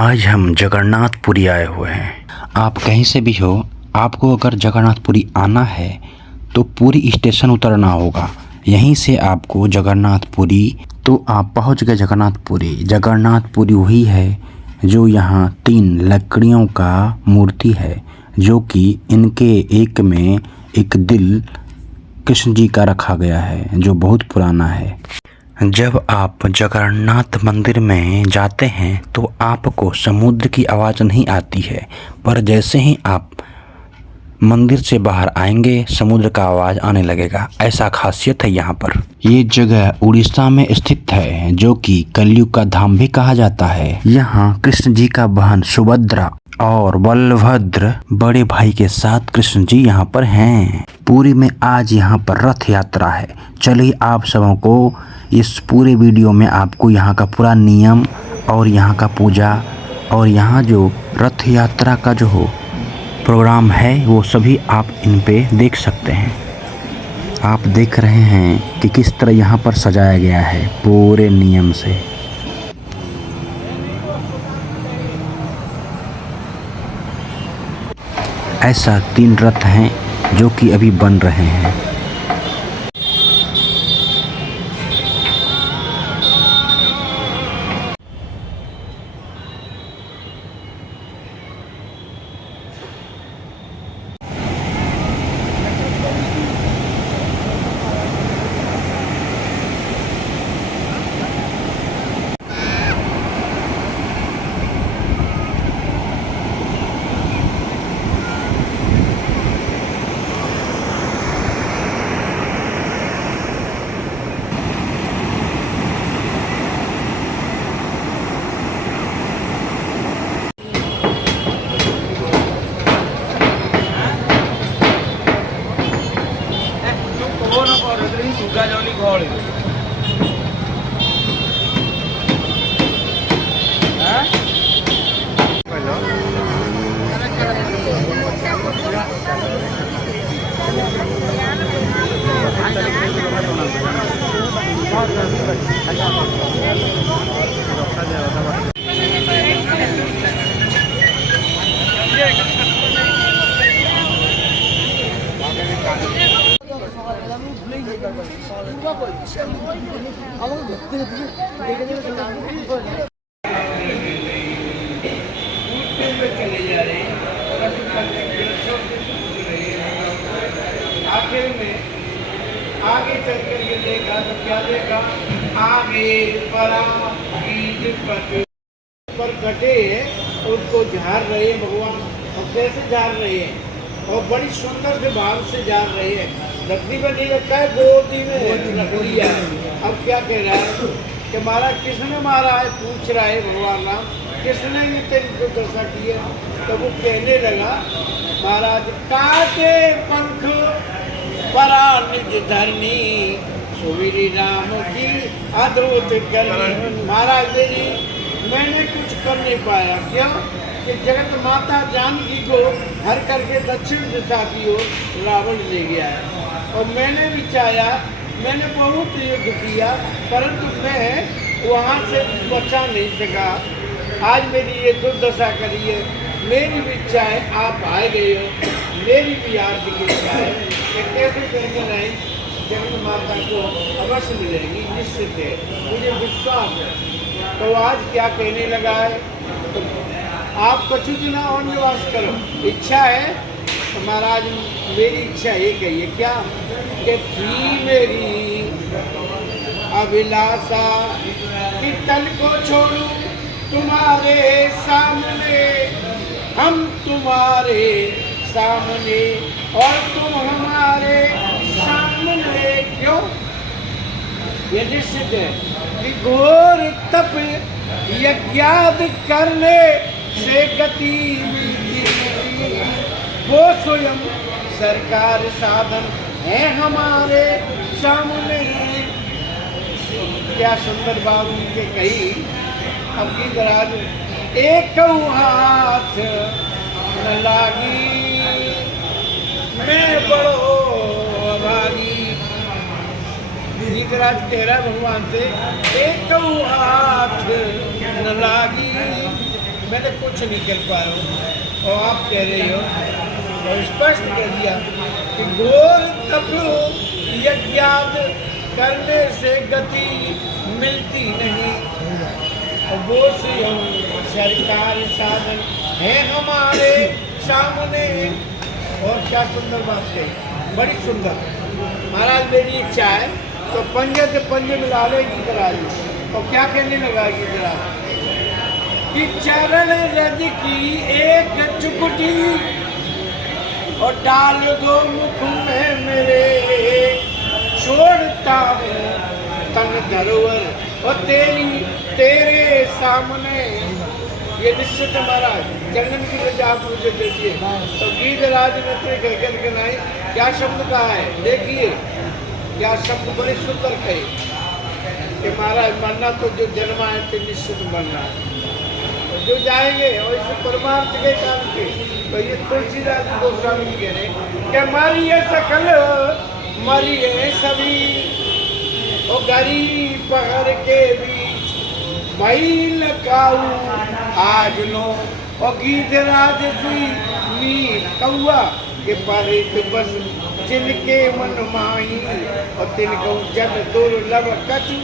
आज हम जगन्नाथपुरी आए हुए हैं। आप कहीं से भी हो, आपको अगर जगन्नाथपुरी आना है तो पूरी स्टेशन उतरना होगा। यहीं से आपको जगन्नाथपुरी, तो आप पहुंच गए जगन्नाथपुरी। जगन्नाथपुरी वही है जो यहाँ 3 लकड़ियों का मूर्ति है, जो कि इनके एक में एक दिल कृष्ण जी का रखा गया है, जो बहुत पुराना है। जब आप जगन्नाथ मंदिर में जाते हैं तो आपको समुद्र की आवाज़ नहीं आती है, पर जैसे ही आप मंदिर से बाहर आएंगे समुद्र का आवाज़ आने लगेगा। ऐसा खासियत है यहाँ पर। ये जगह उड़ीसा में स्थित है, जो कि कलयुग का धाम भी कहा जाता है। यहाँ कृष्ण जी का बहन सुभद्रा और बलभद्र बड़े भाई के साथ कृष्ण जी यहाँ पर हैं। पुरी में आज यहाँ पर रथ यात्रा है। चलिए आप सबों को इस पूरे वीडियो में आपको यहाँ का पूरा नियम और यहाँ का पूजा और यहाँ जो रथ यात्रा का जो प्रोग्राम है वो सभी आप इन पे देख सकते हैं। आप देख रहे हैं कि किस तरह यहाँ पर सजाया गया है पूरे नियम से। ऐसा 3 रथ हैं जो कि अभी बन रहे हैं। आखिर में आगे चल कर के देखा तो क्या देखा, आगे परा पर कटे उसको झाड़ रहे हैं भगवान। और कैसे झाड़ रहे हैं, और बड़ी सुंदर से भाव से झाड़ रहे हैं। लकड़ी में नहीं रखा है, गोदी में लकड़ी है। अब क्या कह रहा है कि महाराज किसने मारा है, पूछ रहा है भगवान राम, किसने ये तेरी दुर्दशा की है। तो वो कहने लगा, महाराज काटे पंख परा निज धरनी, सुवीरी राम की अद्भुत करनी। महाराज मेरी मैंने कुछ कर नहीं पाया। क्यों कि जगत माता जानकी को हर करके दक्षिण दिशा की ओर रावण ले गया है। और मैंने भी चाहा, मैंने बहुत युद्ध किया, परंतु मैं वहाँ से बचा नहीं सका। आज मेरी ये दुर्दशा करी है। मेरी भी इच्छा है, आप आए गए हो, मेरी भी हार्दिक इच्छा है कि कैसे कैसे नहीं जगत माता को अवश्य मिलेगी, निश्चित है, मुझे विश्वास है। तो आज क्या कहने लगा है, तो आप कछु दिन और निवास करो, इच्छा है तो महाराज मेरी इच्छा एक है। ये क्या कि थी मेरी अभिलाषा कि तन को छोड़ूं तुम्हारे सामने, हम तुम्हारे सामने और तुम हमारे सामने। क्यों? ये निश्चित है कि घोर तप यज्ञाद करने से गति मिलती नहीं, वो स्वयं सरकार साधन है हमारे सामने। क्या सुंदर बात उनके कही। अब की राज एक हाथ न लागी, मैं बड़ो भागी। धीराज कह रहा भगवान से, एक हाथ न लागी, मैं मैं तो कुछ नहीं कर पा रहा हूँ और आप कह रही हो और स्पष्ट कर दिया कि घोर तप यज्ञाद करने से गति मिलती नहीं और वो से हम सरकार साधन है हमारे सामने। और क्या सुंदर बात कही, बड़ी सुंदर। महाराज मेरी इच्छा है तो पंजे से पंजे मिला लेगी करा ली और क्या कहने लगाएगी जरा कि चरण रज की एक चुकुटी और डाल दो मुख में मेरे छोड़ता हूँ तन धरोहर और तेरे सामने। ये निश्चित महाराज चंदन की रजा आप मुझे देखिए तो गीत राज मित्र कहकर के नहीं क्या शब्द कहा है, देखिए क्या शब्द बड़े सुंदर कहे कि महाराज मरना तो जो जन्मा है तो निश्चित मरना है, जो जाएंगे और इस परमार्थ के काम के। तो ये तुलसीदास गोस्वामी कह रहे कि मारिए सकल मारिए सभी और गरीब पहर के बीच महिल काऊ आज नो और गीत राज सुई मीर कौआ के परित बस जिनके मन माही और तिनको जग दुर्लभ कछु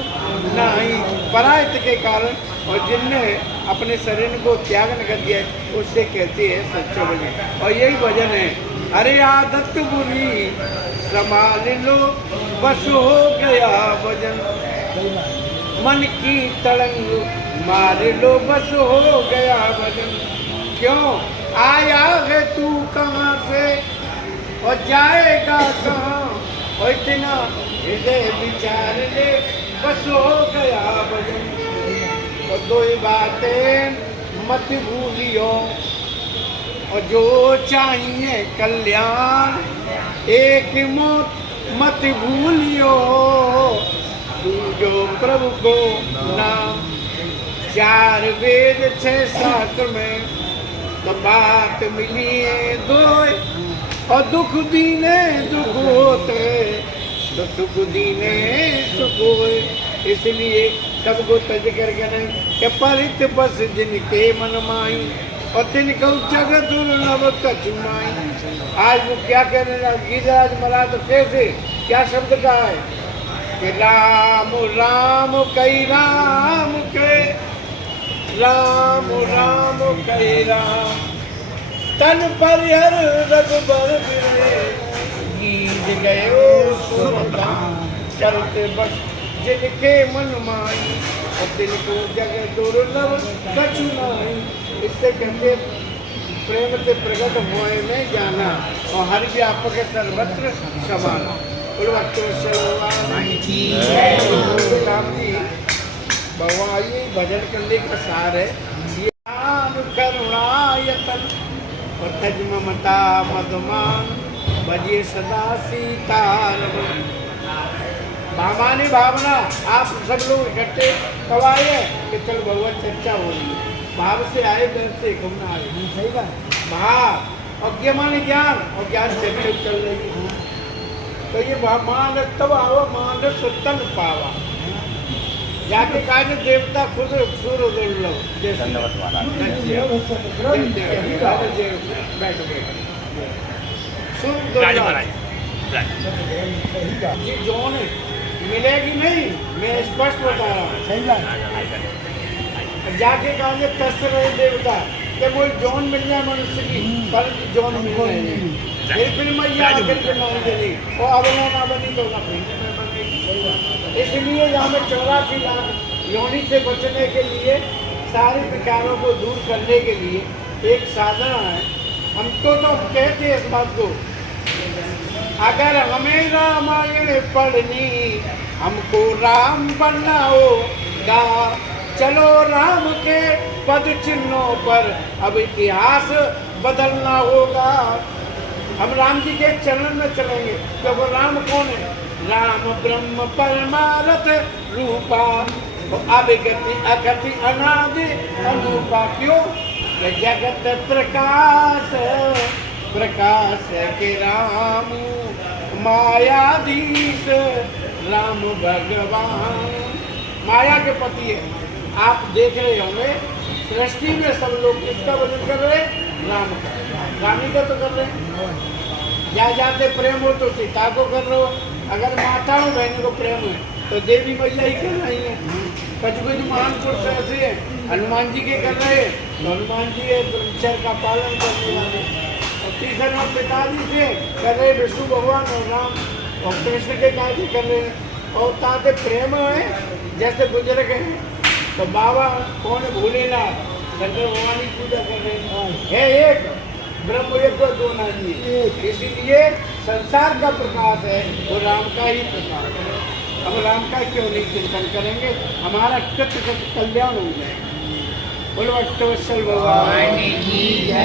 नहीं। परायत के कारण और जिनने अपने शरीर को त्याग न कर दिया उससे कहते हैं सच्चा भजन। और यही भजन है, अरे आदत बुरी संभाल लो बस हो गया भजन, मन की तड़ंग मार लो बस हो गया भजन। क्यों आया है तू कहाँ से और जाएगा कहाँ और इतना हृदय विचार ले बस हो गया भजन। और दो ही बातें मत भूलियो और जो चाहिए कल्याण एक मौत मत भूलियो तू जो प्रभु को नाम। चार वेद 6 शास्त्र में तो बात मिली है दो और दुख दीने दुख होते तो सुख दीने सुख होए। इसलिए सबको तज करके के परित बस जिनके मन माई और तिनको जगत दुर्लभ कछु नाई। आज वो क्या कहने लगा गीतराज महाराज तो कैसे क्या शब्द कहा है कि राम राम कई राम के राम राम कई राम तन पर हर रघुबर बिरे गीत गयो सुरधाम करते बस जिनके मन माई और तिनको जगत दुर्लभ कछु नाई। इससे कहते प्रेम से प्रकट हुए में जाना और हर व्यापक सर्वत्र समाना। भगवान ये भजन करने का सार है, ये करुणायतन और तज ममता मधुमान भजिए सदा सीतारमण। भावानी भावना आप सब लोग इकट्ठे कब आए कि चल भगवत चर्चा हो रही है, भाव से आए घर से घूमना आए, सही बात। भाव और ज्ञान ज्ञान और ज्ञान चर्चा चल रही है तो ये मान तब आओ मान सत्तन पावा जाके कहा देवता खुद सुर दुर्लभ ये जौन मिलेगी नहीं, मैं स्पष्ट बता रहा हूँ। सही बात। जाके कहा तस्त रहे देवता कि वो जौन मिल जाए मनुष्य की पर जौन मिल जाए फिर मैया फिर मान देगी और अब ना बनी तो ना इसलिए हमें 84 लाख योनि से बचने के लिए सारे विकारों को दूर करने के लिए एक साधन है। हम तो कहते हैं इस बात को, अगर हमें रामायण पढ़नी हमको राम बनना होगा, चलो राम के पद चिन्हों पर अब इतिहास बदलना होगा। हम राम जी के चरण में चलेंगे क्योंकि राम कौन है? राम ब्रह्म परमारथ रूपा अविगति अगति अनादि अनुपा। क्यों? जगत प्रकाश प्रकाश के राम मायाधीश राम भगवान। माया के पति है। आप देख रहे होंगे सृष्टि में सब लोग किसका भजन कर रहे हैं? राम का। रानी का तो कर रहे हैं। जा जाते प्रेम हो तो सीता को कर रहे हो, अगर माताओं बहनों को प्रेम है तो देवी मैया ही कर रही है। कुछ कुछ महान पुरुष ऐसे हैं हनुमान जी के कर रहे हैं तो हनुमान जी है ब्रह्मचर्य का पालन करने वाले, और तीसरे में पिताजी से कर रहे विष्णु भगवान और राम और कृष्ण के कार्य कर रहे हैं। और ताते प्रेम है जैसे बुजुर्ग हैं तो बाबा कौन भूलेनाथ शंकर भगवान की पूजा कर रहे हैं। है एक ब्रह्म एक को दो नहीं, इसीलिए संसार का प्रकाश है वो राम का ही प्रकाश है। अब राम का क्यों नहीं चिंतन करेंगे, हमारा कृत कल्याण हो जाएगा। बोलो अष्टवत्सल भगवान की जय।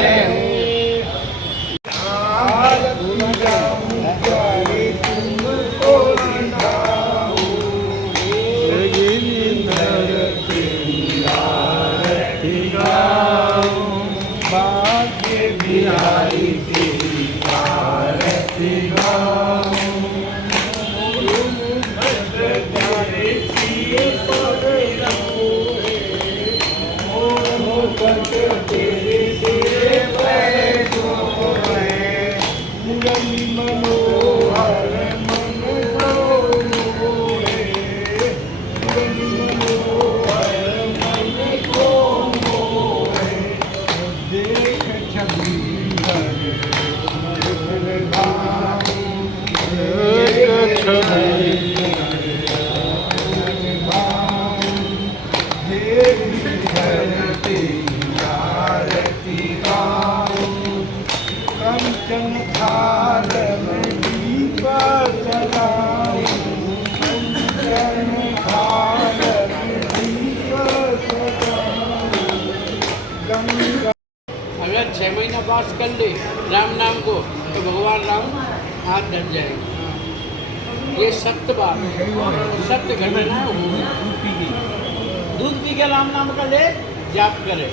अगर 6 महीना पास कर ले राम नाम को तो भगवान राम हाथ धर जाएंगे। ये सत्य बात है, सत्य घटना है। दूध पी के राम नाम का ले जाप करे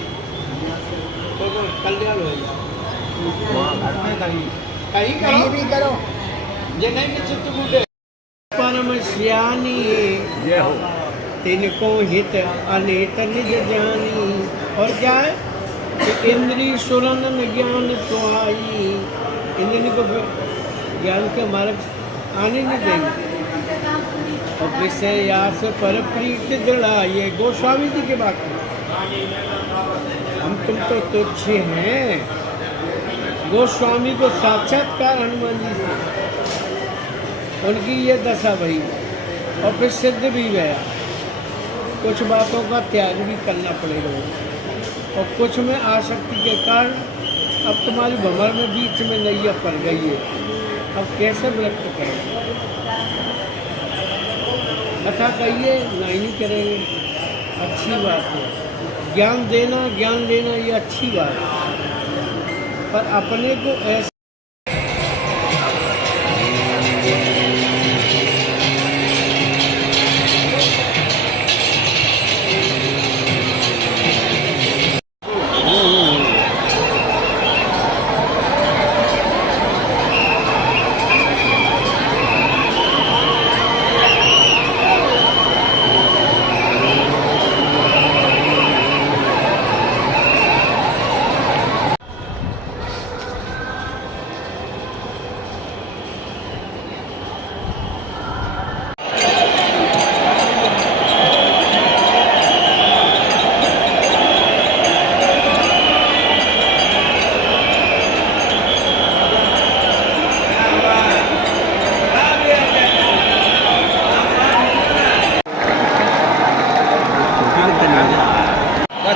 तो कल्याण हो जाए। कहीं भी करो जे नहीं कि चित्त बूटे परम श्यानी जय हो तिनको हित अनेत निज जानी। और क्या है कि इंद्री सुरन ज्ञान सुहाई, इंद्री को ज्ञान के मार्ग आने नहीं देंगे। और विषयास पर प्रीत दृढ़ा, ये गोस्वामी जी की बात है। हम तुम तो तुच्छ हैं। गोस्वामी को साक्षात्कार हनुमान जी से, उनकी ये दशा भई और फिर सिद्ध भी गया। कुछ बातों का त्याग भी करना पड़ेगा और कुछ में आसक्ति के कारण अब तुम्हारी भंवर में बीच में नैया पड़ गई है। अब कैसे व्यक्त करेंगे? कथा कहिए नहीं करेंगे, अच्छी बात है। ज्ञान देना ज्ञान लेना ये अच्छी बात है, पर अपने को ऐसे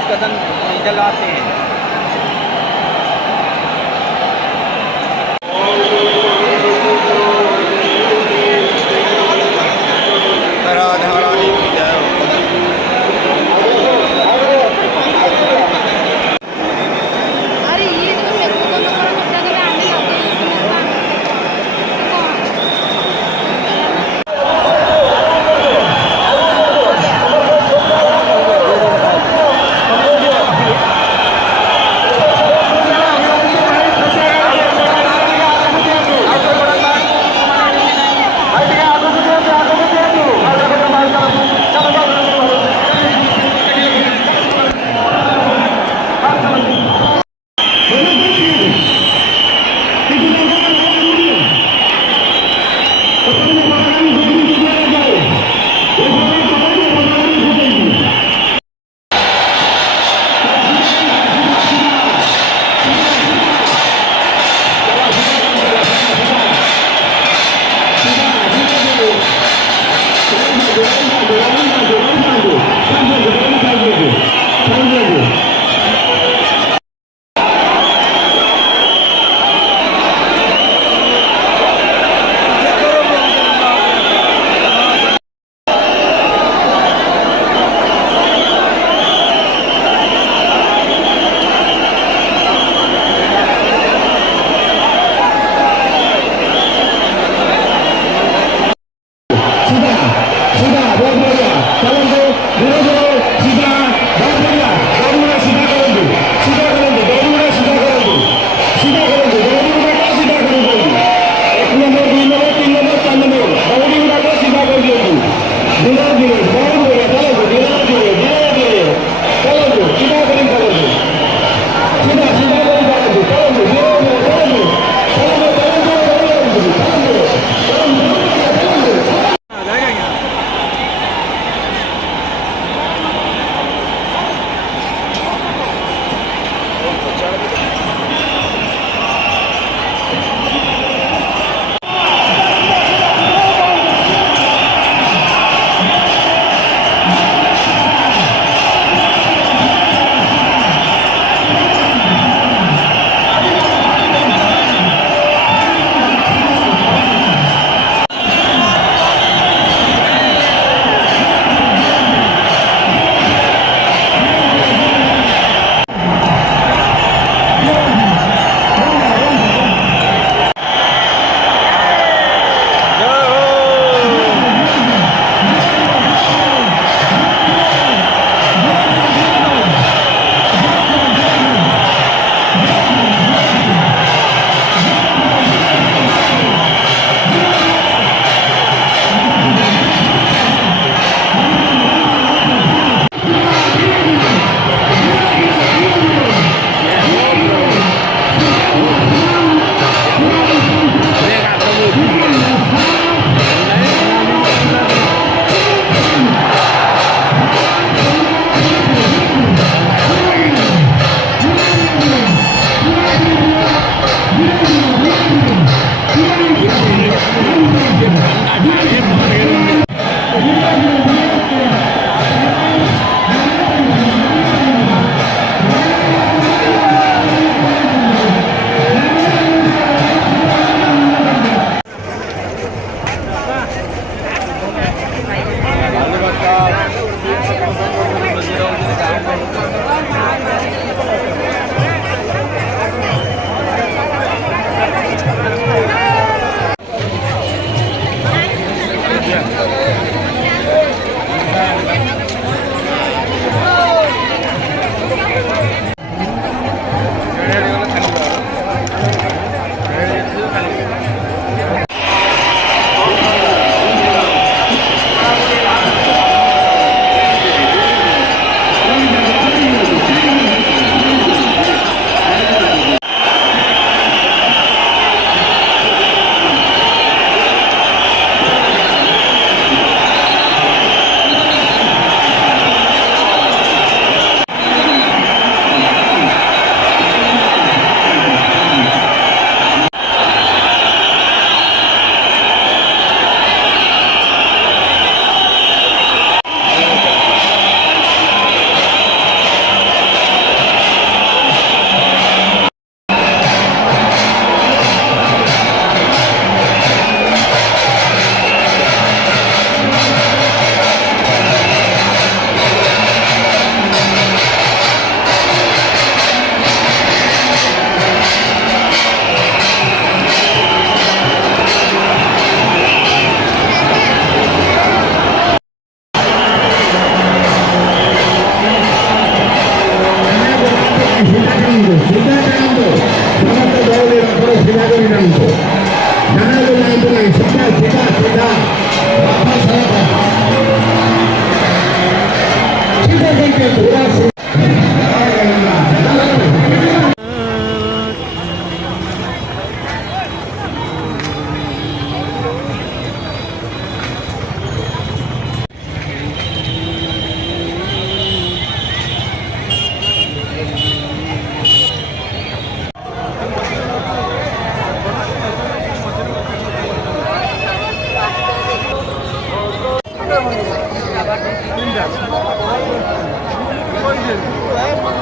कदम जलाते हैं। लाइन को, यहाँ जो लाइन बनाई सीधा सीधा सीधा वापस है, सीधे करके पूरा Oye,